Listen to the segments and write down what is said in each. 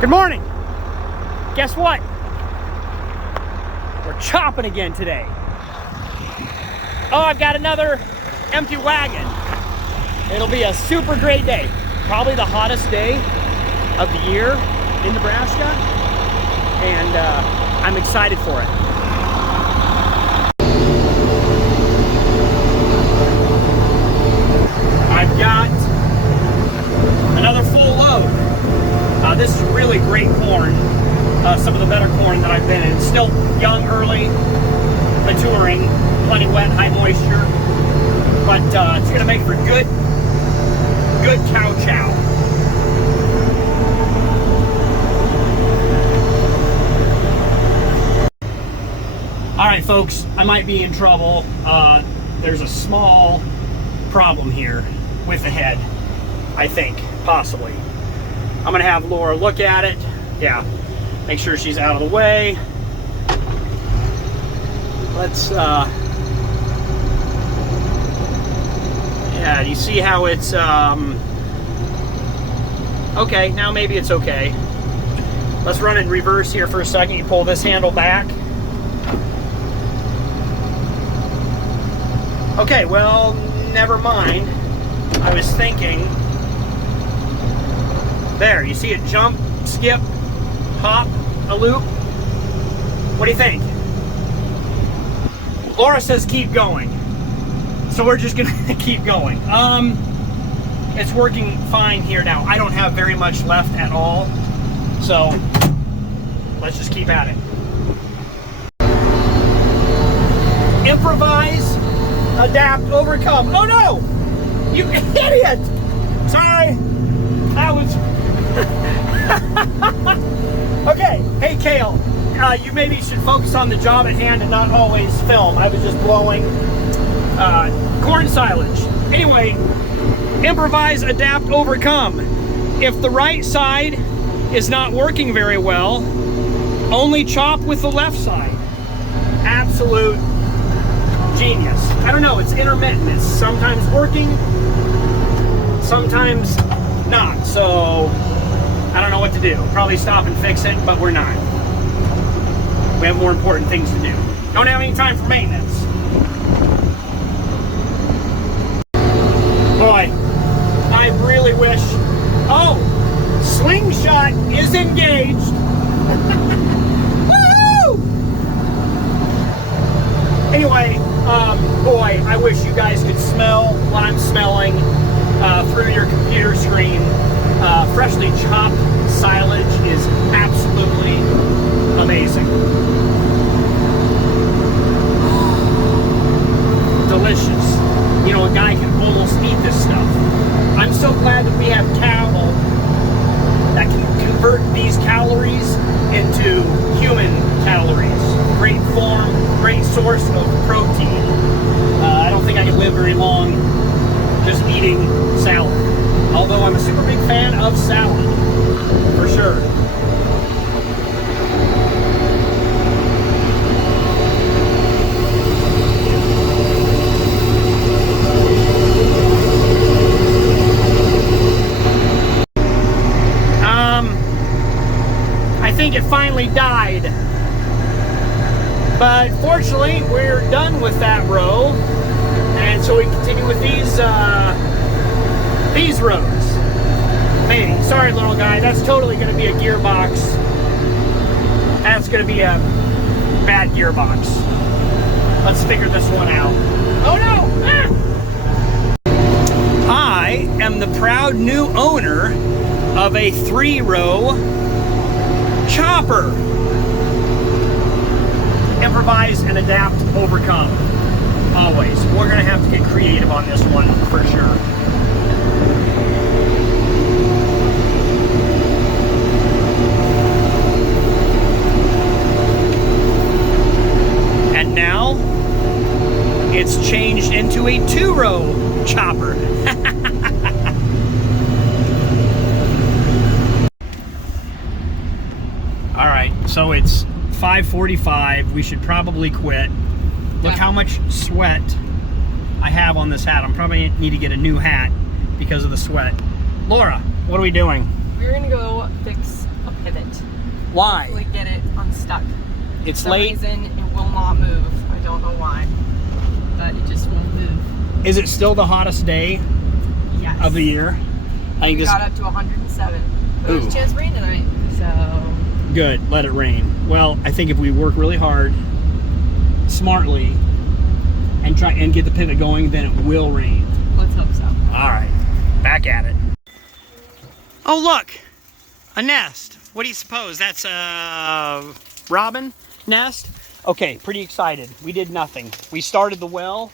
Good morning. Guess what? We're chopping again today. Oh, I've got another empty wagon. It'll be a super great day. Probably the hottest day of the year in Nebraska. And I'm excited for it. I've got another full load. This is really great corn. Some of the better corn that I've been in. Still young, early, maturing, plenty wet, high moisture. But it's gonna make for good cow chow. All right, folks, I might be in trouble. There's a small problem here with the head, I think, possibly. I'm gonna have Laura look at it. Yeah, make sure she's out of the way. Let's, yeah, you see how it's, okay, now maybe it's okay. Let's run in reverse here for a second. You pull this handle back. Okay, well, never mind. I was thinking, there, you see it jump, skip, hop, a loop? What do you think? Laura says keep going. So we're just gonna keep going. It's working fine here now. I don't have very much left at all. So let's just keep at it. Improvise, adapt, overcome. Oh no! You idiot! Sorry. That was... Okay, hey Cale, you maybe should focus on the job at hand and not always film. I was just blowing corn silage. Anyway, improvise, adapt, overcome. If the right side is not working very well, only chop with the left side. Absolute genius. I don't know, it's intermittent. It's sometimes working, sometimes not. So I don't know what to do. Probably stop and fix it, but we're not. We have more important things to do. Don't have any time for maintenance. Boy, I really wish... Oh, slingshot is engaged. Woo! Anyway, boy, I wish you guys could smell what I'm smelling through your computer screen. Freshly chopped silage is absolutely amazing. Delicious. You know, a guy can almost eat this stuff. I'm so glad that we have cattle that can convert these calories into human calories. Great form, great source of protein. I don't think I can live very long just eating salad. Although I'm a super big fan of salad, for sure. I think it finally died. But fortunately, we're done with that row. And so we continue with these rows. Maybe. Sorry, little guy. That's totally going to be a gearbox. That's going to be a bad gearbox. Let's figure this one out. Oh no! Ah! I am the proud new owner of a 3-row chopper. Improvise and adapt, overcome. Always. We're going to have to get creative on this one for sure. And now it's changed into a 2-row chopper. All right, so it's 5:45. We should probably quit. Look how much sweat I have on this hat. I'm probably need to get a new hat because of the sweat. Laura, what are we doing? We're gonna go fix a pivot. Why? Hopefully get it unstuck. It's For some late. reason, it will not move. I don't know why, but it just won't move. Is it still the hottest day Yes. of the year? I think We this got up to 107. But there's Ooh. a chance of rain tonight, so. good. Let it rain. Well, I think if we work really hard, smartly, and try and get the pivot going, then it will rain. Let's hope so. All right, back at it. Oh, look, a nest. What do you suppose? That's a robin nest? Okay, pretty excited. We did nothing. We started the well,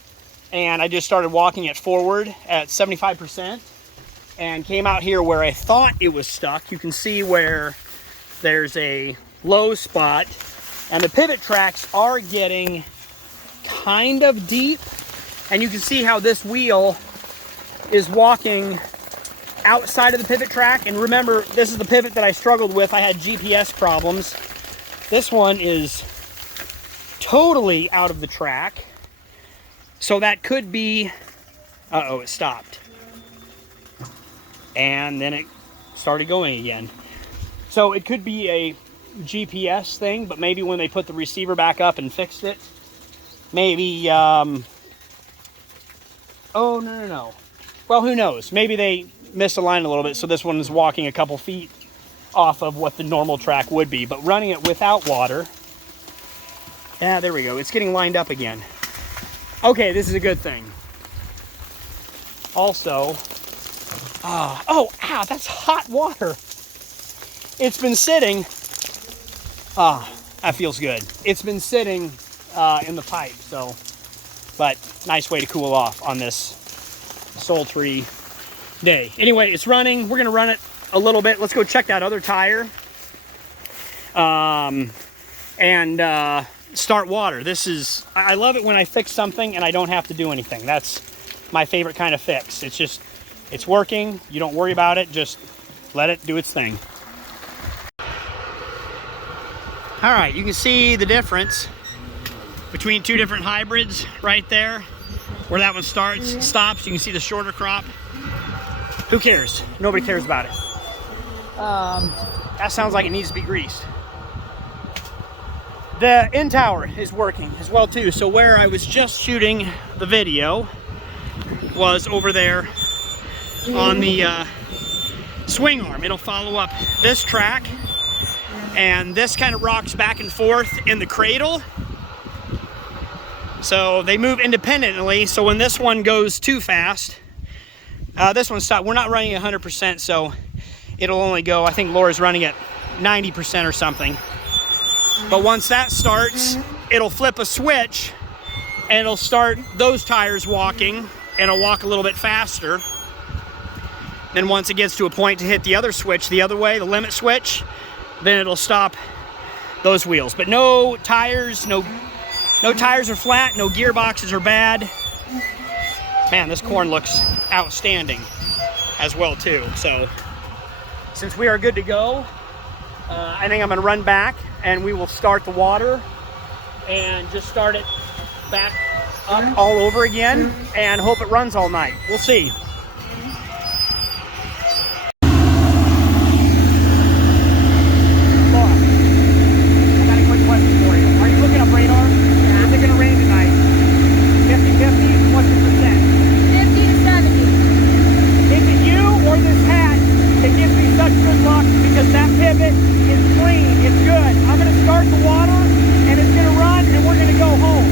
and I just started walking it forward at 75%, and came out here where I thought it was stuck. You can see where there's a low spot, and the pivot tracks are getting kind of deep, and you can see how this wheel is walking outside of the pivot track. And remember, this is the pivot that I struggled with. I had GPS problems. This one is totally out of the track, so that could be, uh-oh, it stopped, and then it started going again. So it could be a GPS thing, but maybe when they put the receiver back up and fixed it, maybe, oh, no. Well, who knows? Maybe they misaligned a little bit, so this one is walking a couple feet off of what the normal track would be. But running it without water, yeah, there we go. It's getting lined up again. Okay, this is a good thing. Also, oh, ow, that's hot water. It's been sitting, that feels good. It's been sitting in the pipe, so, but nice way to cool off on this sultry day. Anyway, it's running. We're gonna run it a little bit. Let's go check that other tire and start water. This is, I love it when I fix something and I don't have to do anything. That's my favorite kind of fix. It's just, it's working. You don't worry about it. Just let it do its thing. All right, you can see the difference between two different hybrids right there. Where that one stops, you can see the shorter crop. Who cares? Nobody cares about it. That sounds like it needs to be greased. The end tower is working as well too. So where I was just shooting the video was over there on the swing arm. It'll follow up this track, and this kind of rocks back and forth in the cradle. So they move independently. So when this one goes too fast, this one stopped. We're not running 100%, so it'll only go, I think Laura's running at 90% or something. But once that starts, it'll flip a switch and it'll start those tires walking, and it'll walk a little bit faster. Then once it gets to a point to hit the other switch the other way, the limit switch, then it'll stop those wheels. But no tires, no tires are flat, no gearboxes are bad. Man, this corn looks outstanding as well too. So since we are good to go, I think I'm gonna run back and we will start the water and just start it back up all over again and hope it runs all night. We'll see. Laura, I got a quick question for you. Are you looking up radar? Yeah. Is it gonna rain tonight? 50-50? What's the percent? 50 to 70. Is it you or this hat that gives me such good luck, because that pivot is clean, it's good. I'm gonna start the water and it's gonna run and we're gonna go home.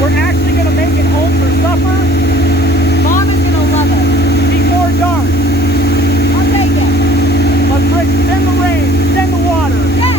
We're actually gonna make it home for supper. Mom is gonna love it. Before dark. I'll take it. Let's send the rain, send the water. Yeah.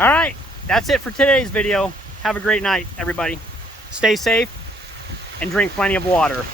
All right, that's it for today's video. Have a great night, everybody. Stay safe and drink plenty of water.